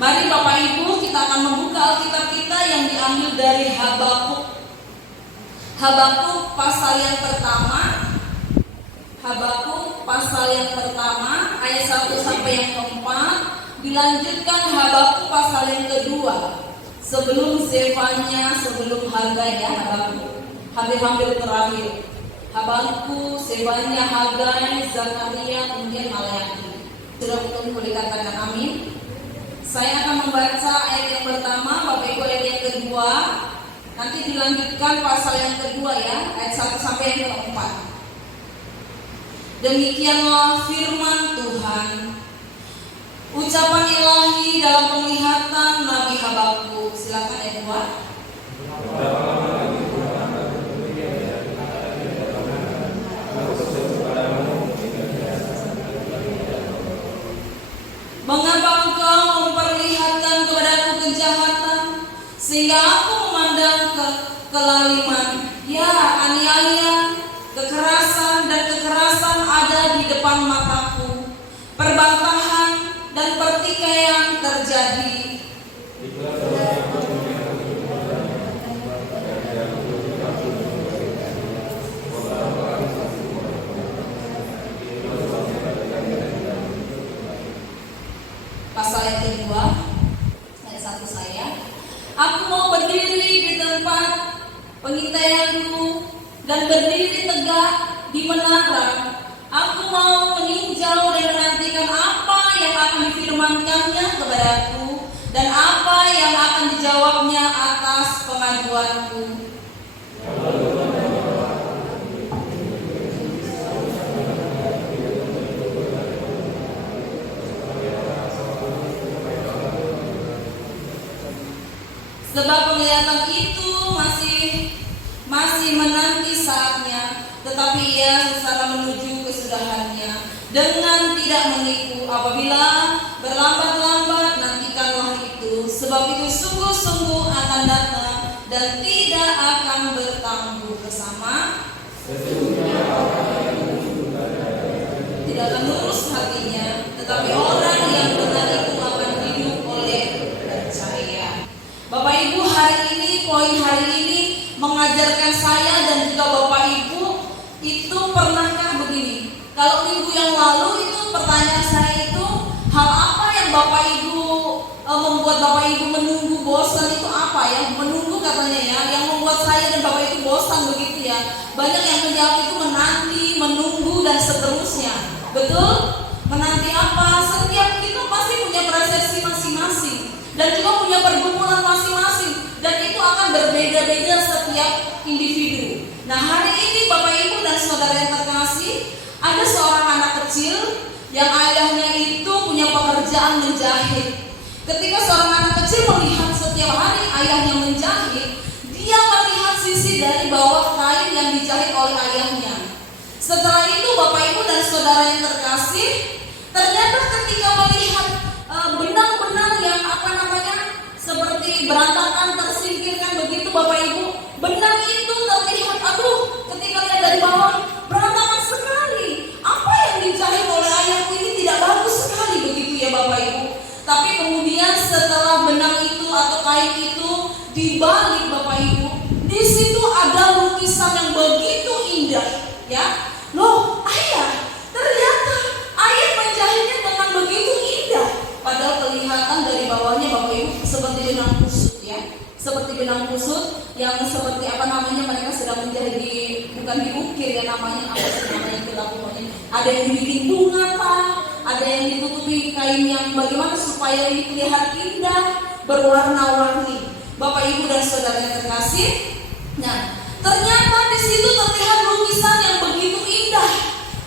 Mari Bapak Ibu, kita akan membuka Alkitab kita yang diambil dari Habakuk. Habakuk pasal yang pertama. Habakuk pasal yang pertama ayat 1 sampai yang keempat. Dilanjutkan Habakuk pasal yang kedua. Sebelum Zefanya, sebelum Hagai ya, Habakuk hampir terakhir. Habakuk, Zefanya, Hagai, Zakaria, kemudian Maleakhi. Sudah betul boleh katakan amin. Saya akan membaca ayat yang pertama, Bapak Ibu ayat yang kedua. Nanti dilanjutkan pasal yang kedua ya, ayat 1 sampai yang keempat. Demikianlah firman Tuhan. Ucapan ilahi dalam penglihatan Nabi Habakuk. Silakan ayat 2. Mengapa engkau memperlihatkan kepadaku kejahatan, sehingga aku memandang kelaliman? Ya, aniaya, kekerasan dan kekerasan ada di depan mataku. Perbantahan dan pertikaian terjadi. Pasal yang kedua, ayat 1 saya. Aku mau berdiri di tempat pengintaianku dan berdiri tegak di menara. Aku mau meninjau dan menantikan apa yang akan difirmankannya kepadaku dan apa yang akan dijawabnya atas pengaduanku. Sebab penglihatan itu masih menanti saatnya, tetapi ia secara menuju kesudahannya dengan tidak menipu. Apabila berlambat-lambat, nantikanlah itu, sebab itu sungguh-sungguh akan datang dan tidak akan bertangguh bersama. Tidak akan lurus hatinya, tetapi orang yang benar itu akan hidup oleh percaya. Bapak Ibu, poin hari ini mengajarkan saya dan juga Bapak Ibu itu pernahkah begini? Kalau minggu yang lalu itu pertanyaan saya itu, hal apa yang Bapak Ibu membuat Bapak Ibu menunggu bosan itu apa ya? Menunggu katanya ya, yang membuat saya dan Bapak Ibu bosan begitu ya. Banyak yang menjawab itu menanti, menunggu dan seterusnya. Betul? Menanti apa? Setiap kita pasti punya persepsi masing-masing dan juga punya pergumulan masing-masing, dan itu akan berbeda-beda setiap individu. Nah, hari ini Bapak Ibu dan saudara yang terkasih, ada seorang anak kecil yang ayahnya itu punya pekerjaan menjahit. Ketika seorang anak kecil melihat setiap hari ayahnya menjahit, dia melihat sisi dari bawah kain yang dijahit oleh ayahnya. Setelah itu Bapak Ibu dan saudara yang terkasih, ternyata ketika melihat benang-benang yang seperti berantakan, tersingkirkan begitu Bapak Ibu, benang itu terlihat, ketika lihat dari bawah berantakan sekali. Apa yang dijahit oleh ayahku ini tidak bagus sekali begitu ya Bapak Ibu. Tapi kemudian setelah benang itu atau kain itu dibalik Bapak Ibu, di situ ada lukisan yang begitu indah ya. Loh, ayah, ternyata ayah menjahitnya dengan begitu indah. Padahal kelihatan dari bawahnya Bapak Ibu seperti benang kusut ya. Seperti benang kusut yang seperti mereka sedang menjahit bukan diukir ya namanya, itu pokoknya. Ada yang dibikin bunga Pak, ada yang ditutupi kain yang bagaimana supaya ini terlihat indah, berwarna-warni. Bapak Ibu dan saudara yang terkasih, nah ternyata di situ terlihat lukisan yang begitu indah,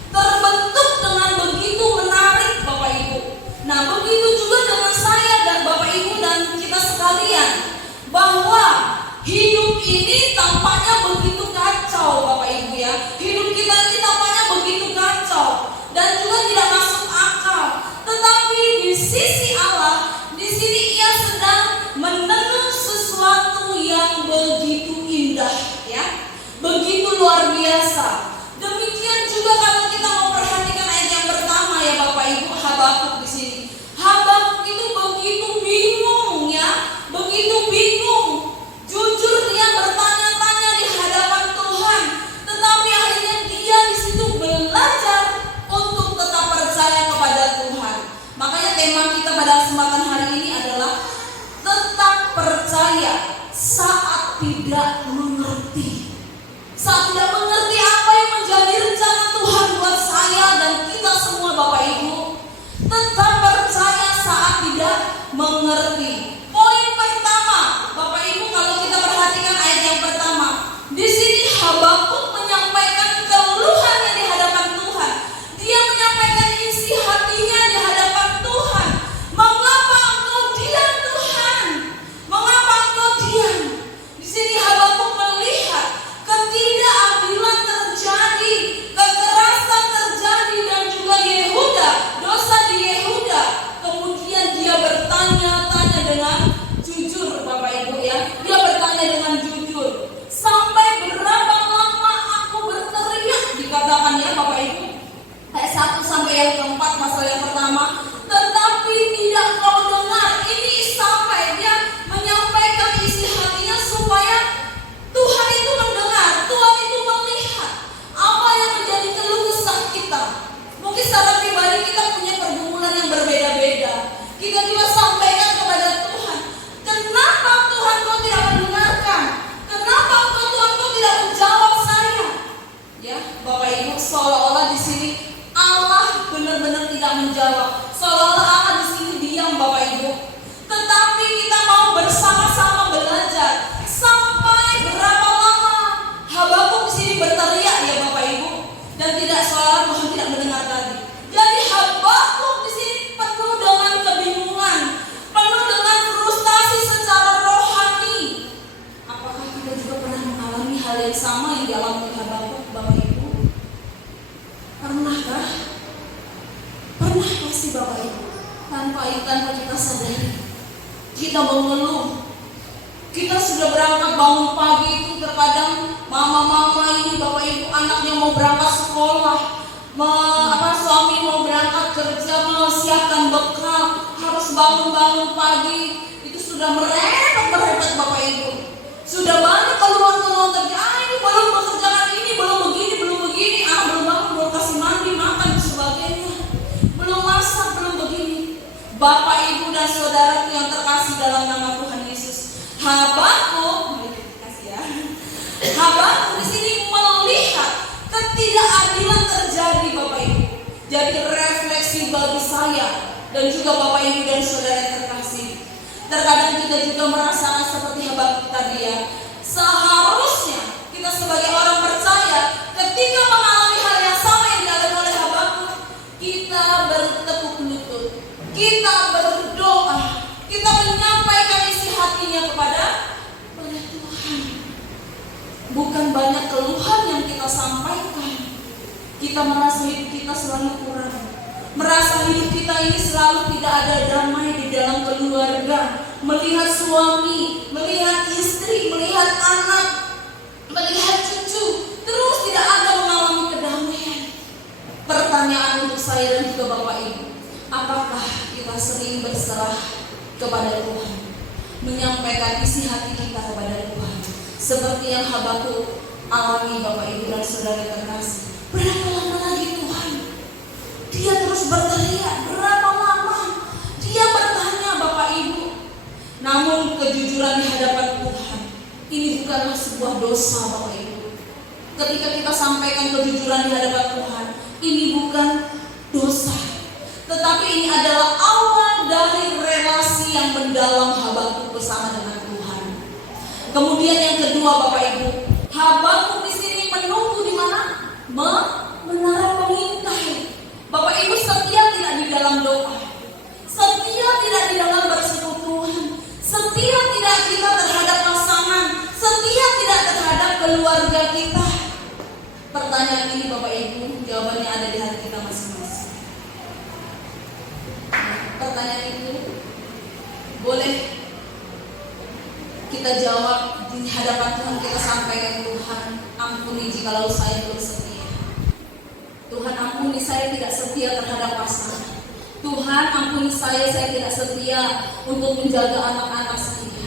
terbentuk dengan begitu menarik Bapak Ibu. Nah, begitu juga dengan saya dan Bapak Ibu dan kita sekalian, bahwa hidup ini tampaknya begitu kacau Bapak Ibu ya. Hidup kita ini tampaknya begitu kacau dan juga tidak masuk akal. Tetapi di sisi Allah, di sini Ia sedang menenun sesuatu yang begitu indah ya, begitu luar biasa. Demikian juga kalau kita memperhatikan ayat yang pertama ya Bapak Ibu, Habakuk di sini. Habakuk itu begitu bingung tema kita pada kesempatan hari ini adalah tetap percaya saat tidak mengerti. Saat tidak mengerti apa yang menjadi rencana Tuhan buat saya dan kita semua Bapak Ibu. Tetap percaya saat tidak mengerti. Poin pertama, Bapak Ibu, kalau kita perhatikan ayat yang pertama, di sini Habakuk menyampaikan keluhannya di hadapan Tuhan. Dia menyampaikan isi hatinya di hadapan Tuhan. Mengapa engkau diam, Tuhan? Mengapa engkau diam? Di sini Habakuk melihat ketidakadilan terjadi, kekerasan terjadi, dan juga Yehuda, dosa di Yehuda. Kemudian dia bertanya-tanya dengan jujur, Bapak Ibu ya. Dia bertanya dengan jujur. Sampai berapa lama aku berteriak, dikatakan ya Bapak Ibu. Ayat 1 sampai yang keempat, pasal yang pertama. Tetapi tidak kau dengar. Ini sampai dia menyampaikan isi hatinya supaya Tuhan itu mendengar, Tuhan itu melihat apa yang menjadi keluh kesah kita. Mungkin secara pribadi kita punya pergumulan yang berbeda-beda. Kita juga sampaikan kepada Tuhan. Kenapa Tuhan kau tidak mendengarkan? Kenapa Tuhan kau tidak menjawab saya? Ya, Bapak Ibu, seolah-olah di sini Allah benar-benar tidak menjawab. Seolah-olah Allah di sini diam, Bapak Ibu. Tetapi kita mau bersama-sama belajar. Sampai berapa lama Habakuk di sini berteriak ya Bapak Ibu, dan tidak seolah Tuhan tidak mendengar tadi. Jadi Habakuk di sini penuh dengan kebingungan, penuh dengan frustasi secara rohani. Apakah kita juga pernah mengalami hal yang sama yang dialami Habakuk, Bapak Ibu? Pernahkah? Pernahkah sih Bapak Ibu? Tanpa kita sadari, kita mengeluh. Kita sudah berangkat bangun pagi itu, terkadang mama-mama ini Bapak Ibu anaknya mau berangkat sekolah, suami mau berangkat kerja, siapkan bekal, harus bangun pagi. Itu sudah merepet Bapak Ibu. Sudah banyak keluhan-keluhan terjadi. Ini belum mengerjakan ini, belum begini, belum bangun, belum kasih mandi, makan dan sebagainya, belum masak, belum begini. Bapak Ibu dan saudara yang terkasih dalam nama Tuhan Yesus, Habakuk di sini melihat ketidakadilan terjadi, Bapak Ibu. Jadi refleksi bagi saya dan juga Bapak Ibu dan saudara yang terkasih. Terkadang kita juga merasakan seperti Habakuk tadi ya. Seharusnya kita sebagai orang percaya ketika mengalami hal yang sama yang dialami oleh Habakuk, kita bertekuk lutut, kita berdoa, kita menyampaikan isi hatinya kepada Tuhan. Bukan banyak keluhan yang kita sampaikan. Kita merasa hidup kita selalu kurang, merasa hidup kita ini selalu tidak ada damai di dalam keluarga. Melihat suami, melihat istri, melihat anak, melihat cucu, terus tidak ada mengalami kedamaian. Pertanyaan untuk saya dan juga Bapak Ibu, apakah kita sering berserah kepada Tuhan, menyampaikan isi hati kita kepada Tuhan, seperti yang Habakuk alami Bapak Ibu dan saudara terkasih? Berapa lama lagi Tuhan? Dia terus berteriak, berapa lama? Dia bertanya Bapak Ibu. Namun kejujuran di hadapan Tuhan ini bukanlah sebuah dosa Bapak Ibu. Ketika kita sampaikan kejujuran di hadapan Tuhan, ini bukan dosa, tetapi ini adalah awal dari relasi yang mendalam Habakuk bersama dengan Tuhan. Kemudian yang kedua Bapak Ibu, Habakuk di sini menunggu di mana? Menara mengintai. Bapak Ibu, setia tidak di dalam doa, setia tidak di dalam bersekutuan, setia tidak kita terhadap pasangan, setia tidak terhadap keluarga kita. Pertanyaan ini Bapak Ibu, jawabannya ada di hati kita masing-masing. Pertanyaan itu boleh kita jawab di hadapan Tuhan, kita sampaikan, Tuhan ampuni jikalau saya belum setia. Tuhan ampuni saya tidak setia terhadap pasangan. Tuhan ampuni saya tidak setia untuk menjaga anak-anak saya.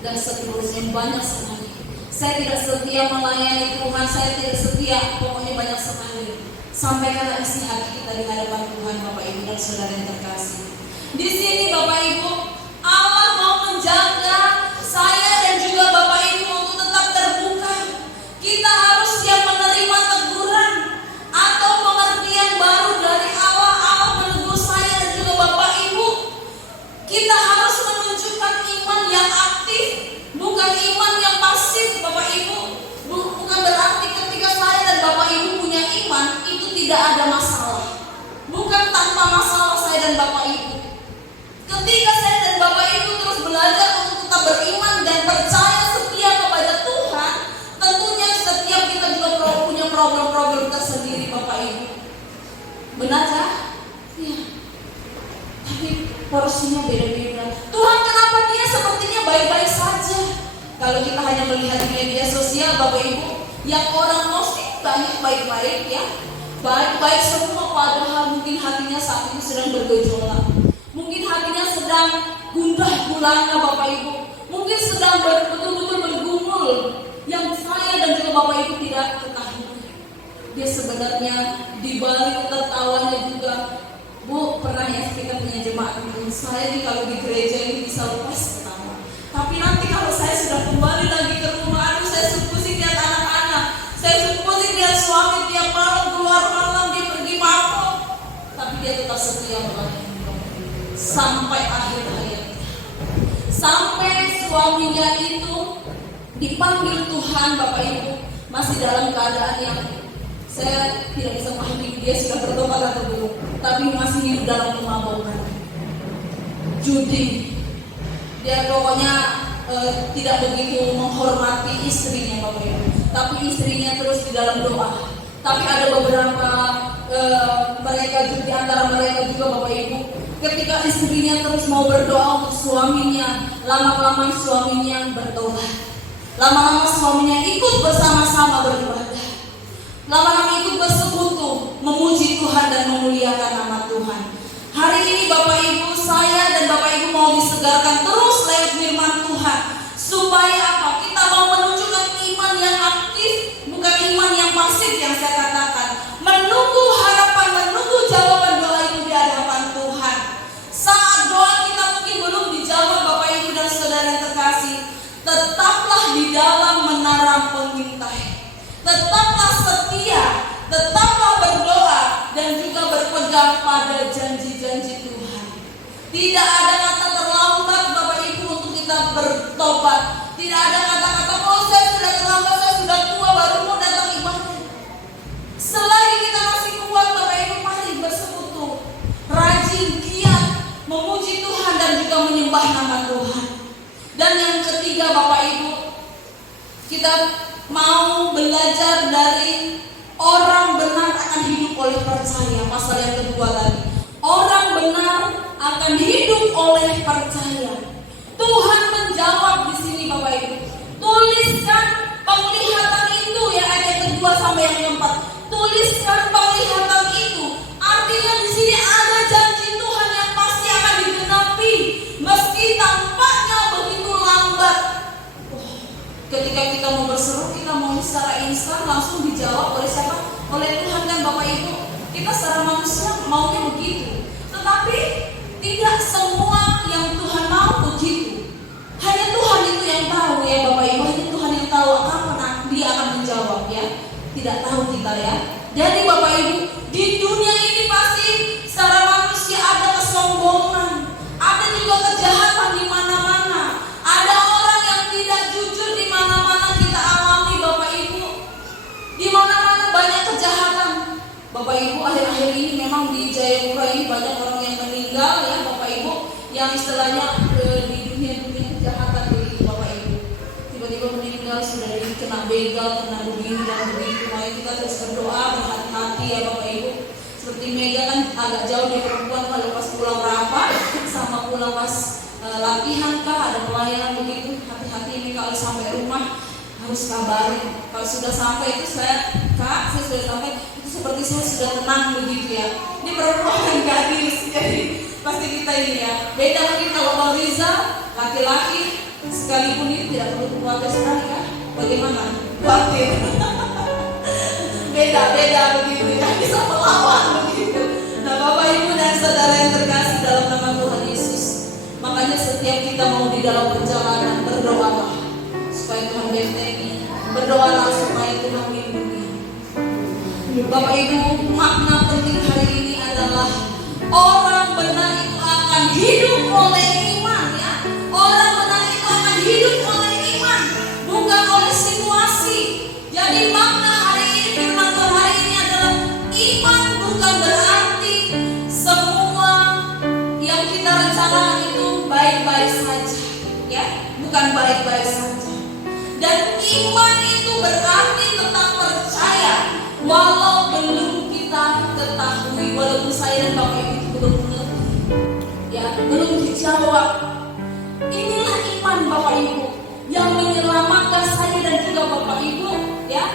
Dan seterusnya banyak sekali. Saya tidak setia melayani Tuhan, saya tidak setia, pokoknya banyak sekali. Sampaikanlah isi hati kita di hadapan Tuhan Bapak Ibu dan saudara yang terkasih. Di sini Bapak Ibu, Allah mau menjaga saya dan juga Bapak Ibu untuk tetap terbuka. Kita harus siap menerima teguran atau pengertian baru dari Allah. Allah menegur saya dan juga Bapak Ibu. Kita harus menunjukkan iman yang aktif, bukan iman yang pasif, Bapak Ibu. Bukan berarti ketika saya dan Bapak Ibu punya iman itu tidak ada masalah. Bukan tanpa masalah saya dan Bapak Ibu. Ketika saya dan Bapak Ibu terus belajar untuk tetap beriman dan percaya setia kepada Tuhan, tentunya setiap kita juga punya problem-problem tersendiri, Bapak Ibu. Benar kan? Iya. Tapi porsinya beda-beda. Tuhan, kenapa dia sepertinya baik-baik saja? Kalau kita hanya melihat di media sosial, Bapak Ibu, yang orang posting banyak baik-baik ya, baik-baik semua, padahal mungkin hatinya saat ini sedang bergejolak. Mungkin hatinya sedang gundah gulana, Bapak Ibu. Mungkin sedang betul-betul bergumul, yang saya dan juga Bapak Ibu tidak ketahui. Dia sebenarnya di balik tertawanya juga, Bu, pernah ya kita punya jemaat ini, saya nih kalau di gereja ini bisa lepas ketawa. Tapi nanti kalau saya sudah kembali lagi ke rumah, aduh saya pusing lihat anak-anak, saya pusing lihat suami tiap malam keluar malam dia pergi mabuk, tapi dia tetap setia melayani sampai akhir hayat. Sampai suaminya itu dipanggil Tuhan, Bapak Ibu, masih dalam keadaan yang saya tidak bisa pahami dia sudah bertobat atau belum, tapi masih hidup dalam kemabukan, judi. Dia pokoknya tidak begitu menghormati istrinya, Bapak Ibu. Tapi istrinya terus di dalam doa. Tapi ada beberapa mereka di antara mereka juga, Bapak Ibu, ketika istrinya terus mau berdoa untuk suaminya, lama-lama suaminya bertobat. Lama-lama suaminya ikut bersama-sama beribadah. Lama-lama ikut bersekutu memuji Tuhan dan memuliakan nama Tuhan. Hari ini Bapak Ibu, saya dan Bapak Ibu mau disegarkan terus lewat firman Tuhan. Supaya apa? Kita mau menunjukkan iman yang aktif, bukan iman yang pasif yang saya katakan. Menunggu harapan, menunggu jawaban doa itu di hadapan Tuhan. Saat doa kita mungkin belum dijawab, Bapak Ibu dan saudara yang terkasih, tetaplah di dalam menara pengintai. Tetaplah setia, tetaplah berdoa dan juga berpegang pada janji-janji Tuhan. Tidak ada kata terlambat, Bapak Ibu, untuk kita bertobat. Tidak ada kata-kata, oh saya sudah terlambat, saya sudah tua baru mau datang ibadah. Selagi kita masih kuat, Bapak Ibu, mari bersekutu, rajin, giat memuji Tuhan dan juga menyembah nama Tuhan. Dan yang ketiga, Bapak Ibu, kita mau belajar dari orang benar akan hidup oleh percaya. Pasal yang kedua tadi, orang benar akan hidup oleh percaya. Tuhan menjawab di sini, Bapak Ibu. Tuliskan penglihatan itu ya, ayat kedua sampai yang keempat. Tuliskan penglihatan itu. Artinya di sini ada janji Tuhan yang pasti akan digenapi, meski tampaknya begitu lambat. Ketika kita mau berseru, kita mau secara instan langsung dijawab oleh siapa? Oleh Tuhan kan, Bapak Ibu. Kita secara manusia maunya begitu, tetapi tidak semua yang Tuhan mau begitu. Hanya Tuhan itu yang tahu ya, Bapak Ibu. Hanya Tuhan yang tahu kapan dia akan menjawab ya. Tidak tahu kita ya. Jadi Bapak Ibu, di dunia ini pasti secara manusia ada kesombongan, ada juga kejahatan di mana-mana. Ada orang yang tidak jujur di mana-mana kita alami, Bapak Ibu. Di mana-mana banyak kejahatan. Bapak Ibu, akhir-akhir ini memang di Jayapura ini banyak orang yang meninggal ya, Bapak Ibu, yang istilahnya di dunia kejahatan begitu, Bapak Ibu. Tiba-tiba meninggal sudah kena begal, kena begini dan begitu. Makanya kita terus berdoa, berhati-hati ya, Bapak Ibu. Seperti Mega kan agak jauh dari perempuan, kalau pas pulang rapat sama pulang pas latihan kah, ada pelayanan begitu. Hati-hati ini kalau sampai rumah harus kabarin. Kalau sudah sampai itu saya sudah sampai, itu seperti saya sudah tenang begitu ya. Ini perempuan yang gadis, jadi pasti kita ini ya. Beda mungkin kalau Bang Riza laki-laki, sekalipun ini tidak perlu keluarga sekali ya. Bagaimana? Khawatir. Beda begitu ya, bisa melawan begitu. Nah Bapak Ibu dan saudara yang terkasih dalam nama Tuhan Yesus, Makanya setiap kita mau di dalam perjalanan, berdoalah supaya Tuhan bentengi, berdoalah supaya Tuhan lindungi. Bapak Ibu, makna penting hari ini adalah orang benar itu akan hidup oleh iman, ya. Orang benar itu akan hidup oleh iman, bukan oleh situasi. Jadi makna hari ini, firman Tuhan hari ini adalah iman bukan berarti semua yang kita rencanakan itu baik-baik saja, ya. Bukan baik-baik saja. Dan iman itu berarti tetap percaya walau belum kita ketahui, walaupun saya dan Bapak Ibu itu belum mengerti, ya, belum dijawab. Inilah iman Bapak Ibu yang menyelamatkan saya dan juga Bapak Ibu, ya,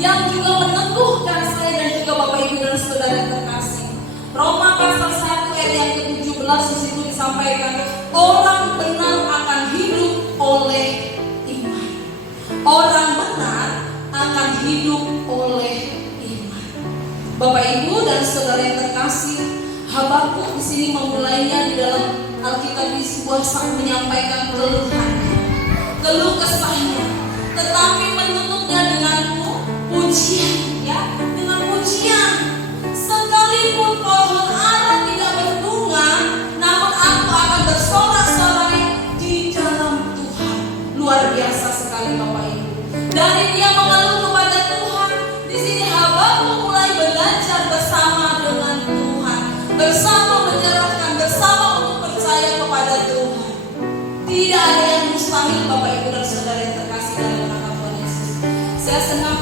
yang juga meneguhkan saya dan juga Bapak Ibu dan saudara terkasih. Roma pasal 1 ayat yang ke-17 di situ disampaikan, orang benar akan hidup oleh iman. Orang benar akan hidup oleh iman. Bapak Ibu dan saudara yang terkasih, Habakuk di sini memulainya di dalam Alkitab di sebuah saat menyampaikan keluhannya, keluh kesahnya, tetapi menutupnya dengan pujian, ya, dengan pujian. Sekalipun pohon ara tidak berbunga, namun aku akan bersorak-sorai di dalam Tuhan. Luar biasa sekali Bapak Ibu. Dari dia mengeluh kepada Tuhan, di sini Habakuk mulai belajar bersama dengan Tuhan, bersama menyerahkan, bersama untuk percaya kepada Tuhan. Tidak ada yang mustahil Bapak Ibu dan saudara yang terkasih dalam nama Tuhan Yesus. Saya senang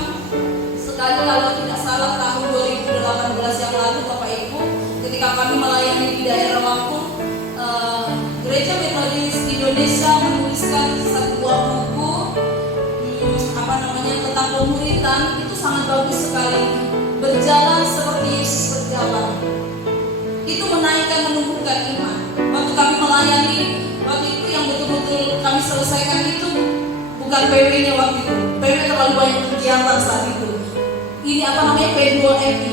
sekali, lalu tidak salah tahun 2018 yang lalu Bapak Ibu, ketika kami melayani di daerah Lampung, Gereja Metodis Indonesia menuliskan satu buah buku tentang pemuritan. Itu sangat bagus sekali, berjalan seperti Yesus berjalan. Itu menaikkan, menumbuhkan iman. Waktu kami melayani, waktu itu yang betul-betul kami selesaikan itu bukan PW-nya waktu itu. PW terlalu banyak kegiatan saat itu. Ini P2MI.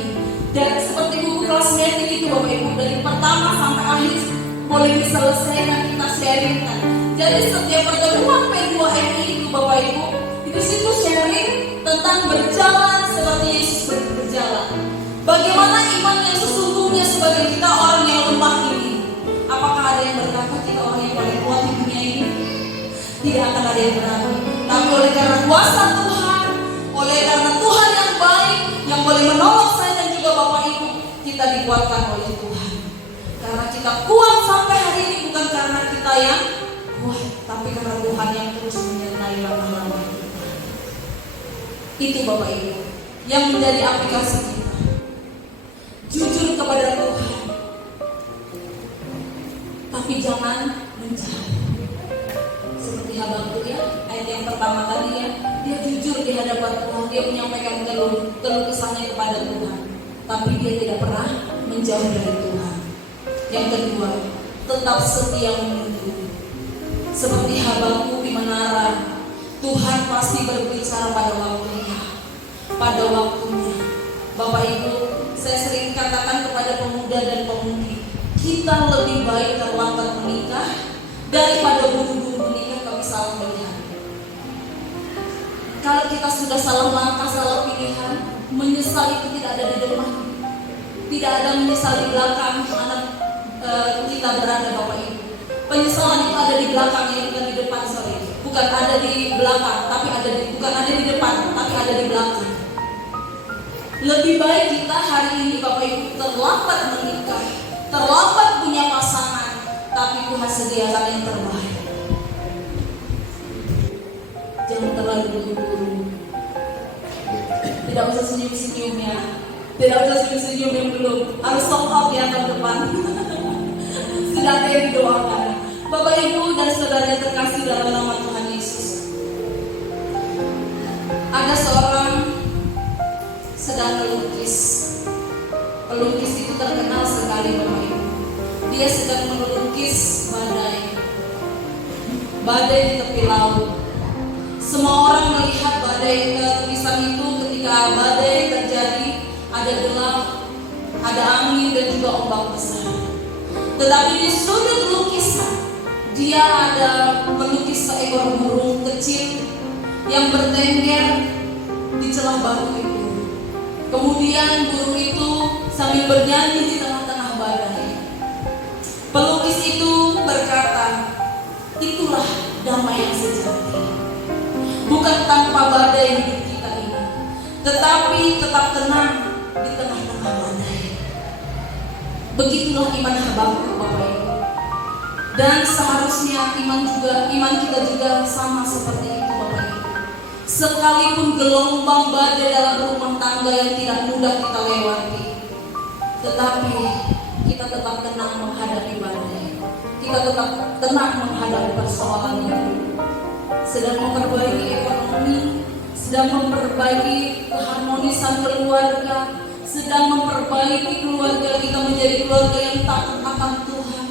Dan seperti buku kelas metrik itu Bapak Ibu, dari pertama sampai akhir boleh diselesaikan, kita sharingkan. Jadi setiap pertemuan P2MI itu Bapak Ibu, di situ sharing tentang berjalan seperti Yesus berjalan. Bagaimana iman yang sesungguhnya sebagai kita orang yang lemah ini. Apakah ada yang berkata kita orang yang paling kuat di dunia ini? Tidak akan ada yang berani. Tapi oleh karena kuasa Tuhan, oleh karena Tuhan yang baik, yang boleh menolong saya dan juga Bapak Ibu, kita dikuatkan oleh Tuhan. Karena kita kuat sampai hari ini bukan karena kita yang kuat, tapi karena Tuhan yang terus menyertai langkah-langkah kita. Itu Bapak Ibu yang menjadi aplikasi kita. Jujur kepada Tuhan, tapi jangan mencari. Seperti Habakuk, ya, ayat yang pertama tadi, ya, dia jujur di hadapan Tuhan, dia menyampaikan keluh kesahnya kepada Tuhan, tapi dia tidak pernah menjauh dari Tuhan. Yang kedua, tetap setia menunggu. Seperti Habakuk di menara, Tuhan pasti berbicara pada waktunya. Pada waktunya. Bapak Ibu, saya sering katakan kepada pemuda dan pemudi, kita lebih baik terlambat menikah daripada buru-buru menikah tapi salah pilihan. Kalau kita sudah salah langkah, salah pilihan, menyesal itu tidak ada di depan, tidak ada menyesal di belakang mana kita berada Bapak Ibu. Penyesalan itu ada di belakangnya, bukan di depan, sorry. Bukan ada di belakang, tapi bukan ada di depan, tapi ada di belakang. Lebih baik kita hari ini Bapak Ibu terlambat menikah, terlambat punya pasangan, tapi Tuhan sediakan yang terbaik. Jangan terlalu buru-buru. Tidak usah senyum-senyum, ya. Tidak usah senyum-senyum yang belum. Harus soft out ya tahun depan. Sudah ada yang didoakan. Bapak Ibu dan saudara yang terkasih dalam nama Tuhan Yesus. Ada seorang sedang melukis. Pelukis itu terkenal sekali Bapak Ibu. Dia sedang melukis badai di tepi laut. Semua orang melihat badai lukisan itu ketika badai terjadi, ada gelap, ada angin dan juga ombak besar. Tetapi di sudut lukisan Dia ada melukis seekor burung kecil yang bertengger di celah batu itu. Kemudian burung itu sambil bernyanyi di tengah-tengah badai. Pelukis itu berkata, itulah damai yang sejati. Bukan tanpa badai hidup kita ini, tetapi tetap tenang di tengah-tengah badai. Begitulah iman Habakuk, Bapak Ibu. Dan seharusnya iman kita juga sama seperti itu, Bapak Ibu. Sekalipun gelombang badai dalam rumah tangga yang tidak mudah kita lewati, tetapi kita tetap tenang menghadapi badai. Kita tetap tenang menghadapi persoalan itu. Sedang memperbaiki ekonomi, sedang memperbaiki keharmonisan keluarga, sedang memperbaiki keluarga kita menjadi keluarga yang takut akan Tuhan.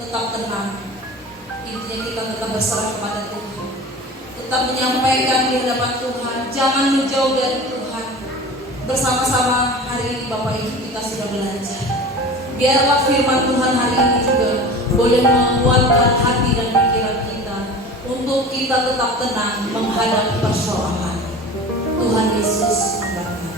Tetap tenang. Intinya kita tetap berserah kepada Tuhan. Tetap menyampaikan di hadapan Tuhan. Jangan menjauh dari Tuhan. Bersama-sama hari ini Bapak Ibu kita sudah belajar. Biarlah firman Tuhan hari ini juga boleh menguatkan hati dan pikiran kita untuk kita tetap tenang menghadapi persoalan. Tuhan Yesus memberkati.